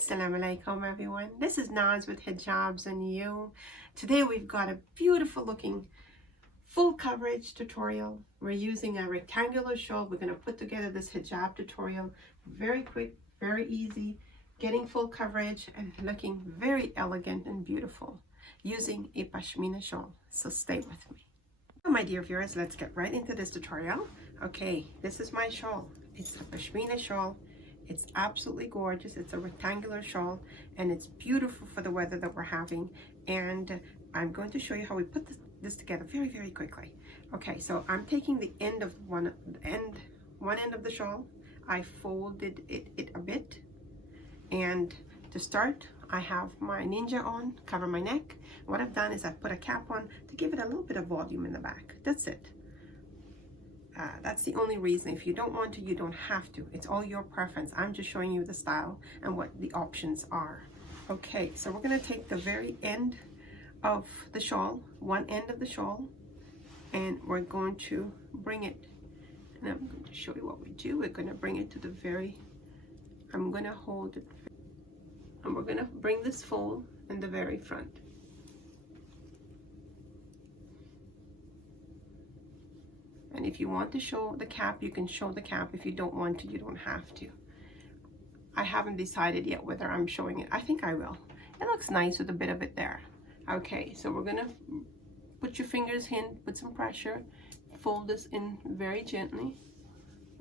Assalamualaikum everyone. This is Naz with Hijabz&You. Today we've got a beautiful looking full coverage tutorial. We're using a rectangular shawl. We're going to put together this hijab tutorial. Very quick, very easy, getting full coverage and looking very elegant and beautiful using a pashmina shawl. So stay with me. My dear viewers, let's get right into this tutorial. Okay, this is my shawl. It's a pashmina shawl. It's absolutely gorgeous. It's a rectangular shawl and it's beautiful for the weather that we're having. And I'm going to show you how we put this together very quickly. Okay, so I'm taking the end of one end of the shawl. I folded it a bit. And to start, I have my ninja on, cover my neck. What I've done is I've put a cap on to give it a little bit of volume in the back. That's it. That's the only reason. If you don't want to, you don't have to. It's all your preference. I'm just showing you the style and what the options are. Okay, so we're going to take the very end of the shawl, one end of the shawl, and we're going to bring it, and I'm going to show you what we do. We're going to bring it to the very, I'm going to hold it, and we're going to bring this fold in the very front. And if you want to show the cap, you can show the cap. If you don't want to, you don't have to. I haven't decided yet whether I'm showing it. I think I will. It looks nice with a bit of it there. Okay, so we're gonna put your fingers in, put some pressure, fold this in very gently,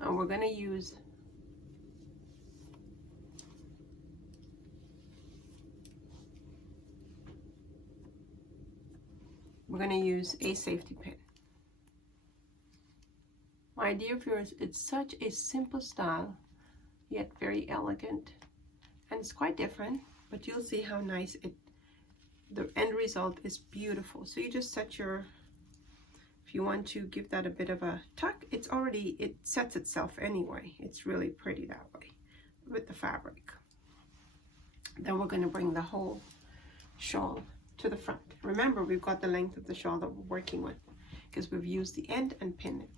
and we're gonna use a safety pin. My dear viewers, it's such a simple style, yet very elegant, and it's quite different, but you'll see how nice the end result is beautiful. So you just set your, if you want to give that a bit of a tuck, it sets itself anyway. It's really pretty that way with the fabric. Then we're going to bring the whole shawl to the front. Remember, we've got the length of the shawl that we're working with because we've used the end and pinned it.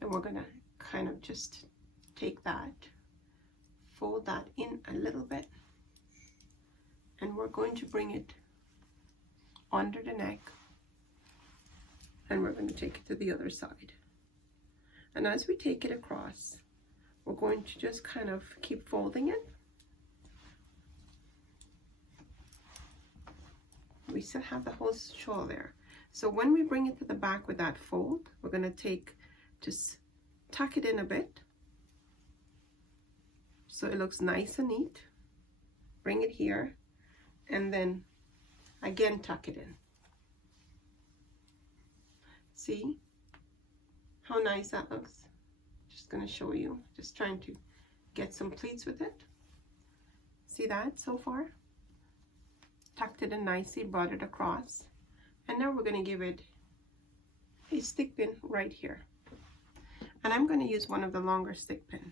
And we're going to kind of just take that, fold that in a little bit, and we're going to bring it under the neck, and we're going to take it to the other side. And as we take it across, we're going to just kind of keep folding it. We still have the whole shawl there. So when we bring it to the back with that fold, we're going to just tuck it in a bit so it looks nice and neat. Bring it here and then again tuck it in. See how nice that looks? Just going to show you, just trying to get some pleats with it. See that so far? Tucked it in nicely, brought it across, and now we're going to give it a stick pin right here. And I'm going to use one of the longer stick pin.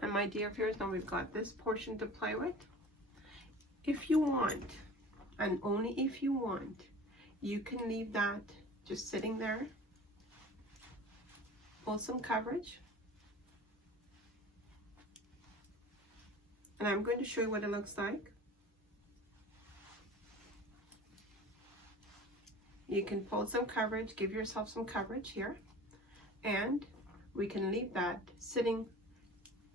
And my dear viewers, now we've got this portion to play with. If you want, and only if you want, you can leave that just sitting there. Pull some coverage. And I'm going to show you what it looks like. You can pull some coverage, give yourself some coverage here, and we can leave that sitting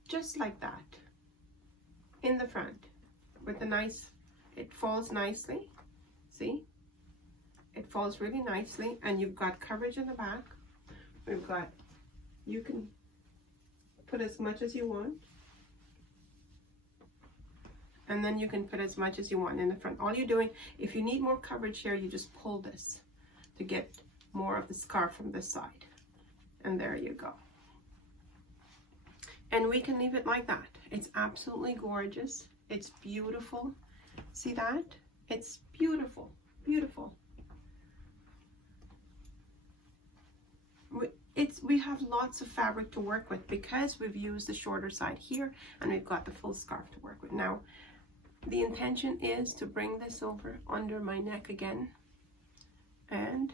just like that in the front with a nice, it falls nicely. See? It falls really nicely, and you've got coverage in the back. You can put as much as you want, and then you can put as much as you want in the front. All you're doing, if you need more coverage here, you just pull this to get more of the scarf from this side. And there you go. And we can leave it like that. It's absolutely gorgeous. It's beautiful. See that? It's beautiful, beautiful. We have lots of fabric to work with because we've used the shorter side here and we've got the full scarf to work with. Now, the intention is to bring this over under my neck again and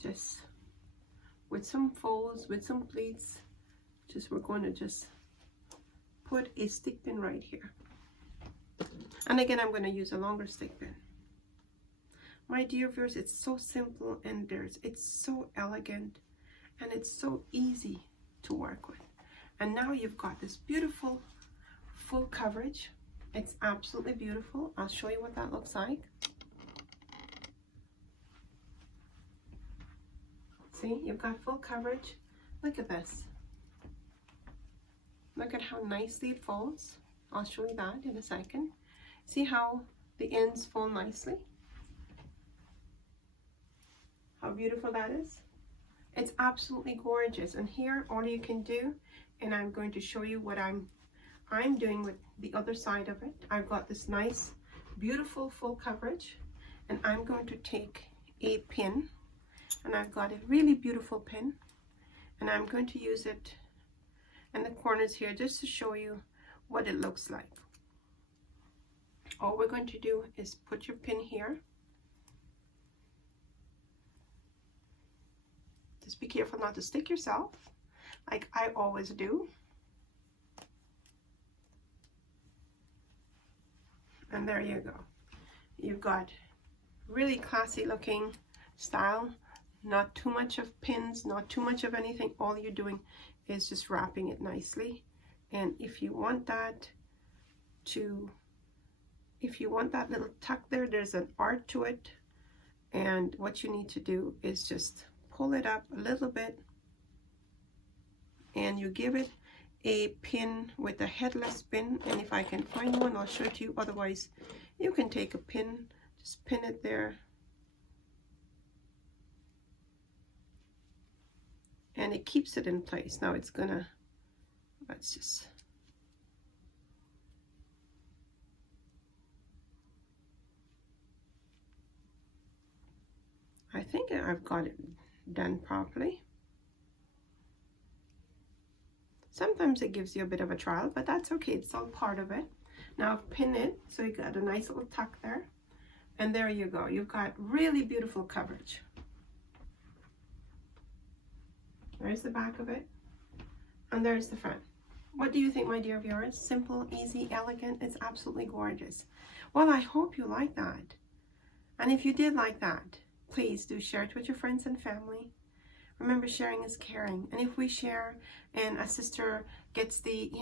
just with some folds, with some pleats, we're going to just put a stick pin right here. And again, I'm going to use a longer stick pin. My dear viewers, it's so simple and it's so elegant and it's so easy to work with. And now you've got this beautiful full coverage. It's absolutely beautiful. I'll show you what that looks like. See, you've got full coverage. Look at this. Look at how nicely it folds. I'll show you that in a second. See how the ends fold nicely? How beautiful that is. It's absolutely gorgeous. And here all you can do, and I'm going to show you what I'm doing with the other side of it. I've got this nice beautiful full coverage, and I'm going to take a pin, and I've got a really beautiful pin, and I'm going to use it in the corners here just to show you what it looks like. All we're going to do is put your pin here. Just be careful not to stick yourself, like I always do. And there you go. You've got really classy looking style. Not too much of pins, not too much of anything. All you're doing is just wrapping it nicely. And if you want that little tuck there, there's an art to it. And what you need to do is just pull it up a little bit, and you give it a pin with a headless pin. And if I can find one, I'll show it to you. Otherwise, you can take a pin, just pin it there, and it keeps it in place. Now it's gonna, let's just, I think I've got it done properly. Sometimes it gives you a bit of a trial, but that's okay. It's all part of it. Now pin it so you got a nice little tuck there, and there you go. You've got really beautiful coverage. There's the back of it, and there's the front. What do you think, my dear viewers? Simple, easy, elegant. It's absolutely gorgeous. Well, I hope you like that. And if you did like that, please do share it with your friends and family. Remember, sharing is caring. And if we share and a sister gets the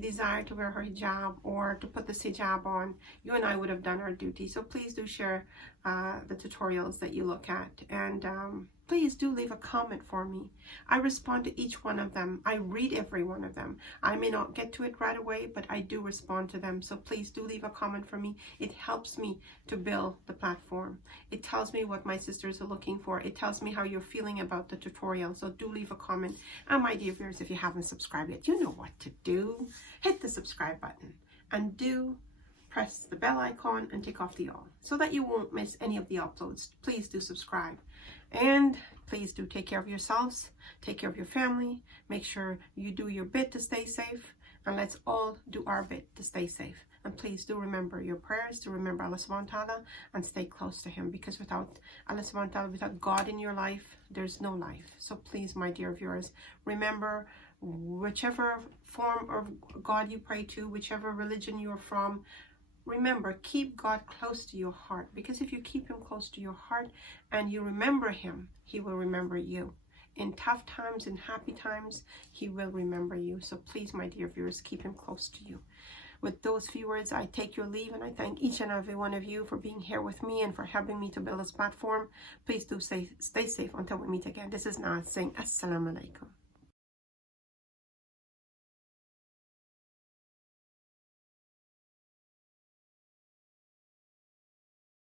desire to wear her hijab or to put this hijab on, you and I would have done our duty. So please do share the tutorials that you look at. And please do leave a comment for me. I respond to each one of them. I read every one of them. I may not get to it right away, but I do respond to them. So please do leave a comment for me. It helps me to build the platform. It tells me what my sisters are looking for. It tells me how you're feeling about the tutorial. So do leave a comment. And my dear viewers, if you haven't subscribed yet, you know what to do. Hit the subscribe button and do press the bell icon and tick off the all so that you won't miss any of the uploads. Please do subscribe. And please do take care of yourselves, take care of your family, make sure you do your bit to stay safe, and let's all do our bit to stay safe. And please do remember your prayers, to remember Allah subhanahu wa ta'ala, and stay close to him, because without Allah subhanahu wa ta'ala, without God in your life, there's no life. So please, my dear viewers, remember, whichever form of God you pray to, whichever religion you are from, remember, keep God close to your heart, because if you keep him close to your heart and you remember him, he will remember you. In tough times, in happy times, he will remember you. So please, my dear viewers, keep him close to you. With those few words, I take your leave, and I thank each and every one of you for being here with me and for helping me to build this platform. Please do stay safe until we meet again. This is 𝗙𝗂 saying Assalamu alaikum.